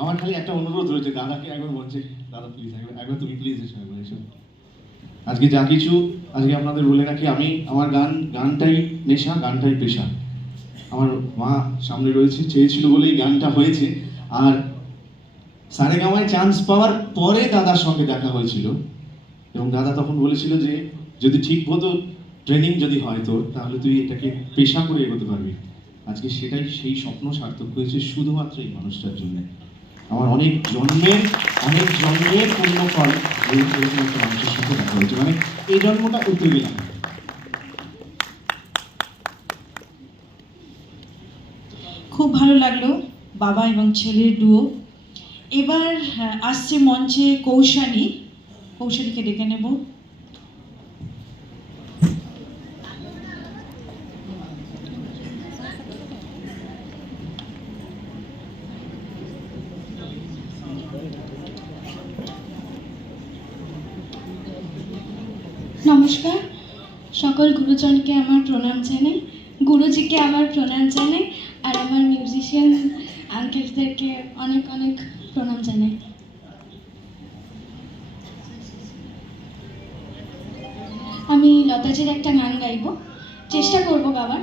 আমার খালি একটা অনুরোধ রয়েছে, দাদাকে একবার বলছে, দাদা প্লিজ একবার তুমি প্লিজ এসো। আজকে যা কিছু আজকে আপনাদের বলে রাখি, আমি আমার গানটাই নেশা, গানটাই পেশা। আমার মা সামনে রয়েছে, চেয়েছিল বলেই গানটা হয়েছে। আর সারেগামায় চান্স পাওয়ার পরে দাদার সঙ্গে দেখা হয়েছিল এবং দাদা তখন বলেছিল যে যদি ঠিক মতো ট্রেনিং যদি হয় তোর, তাহলে তুই এটাকে পেশা করে এগোতে পারবি। আজকে সেটাই, সেই স্বপ্ন সার্থক হয়েছে শুধুমাত্র এই মানুষটার জন্য। আমার অনেক জন্মের পূর্ণ ফল এরকম একটা মানুষের সাথে দেখা হয়েছে, মানে এই জন্মটা উঠে গেলাম। খুব ভালো লাগলো বাবা এবং ছেলের ডুও। এবার আসছে মঞ্চে কৌশানীকে ডেকে নেব। নমস্কার, সকল গুরুজনকে আমার প্রণাম জানাই, গুরুজিকে আমার প্রণাম জানাই, আর আমার মিউজিশিয়ান আঙ্কেলসদেরকে অনেক অনেক প্রণাম জানাই। আমি লতাজির একটা গান গাইবো, চেষ্টা করবো গাওয়ার।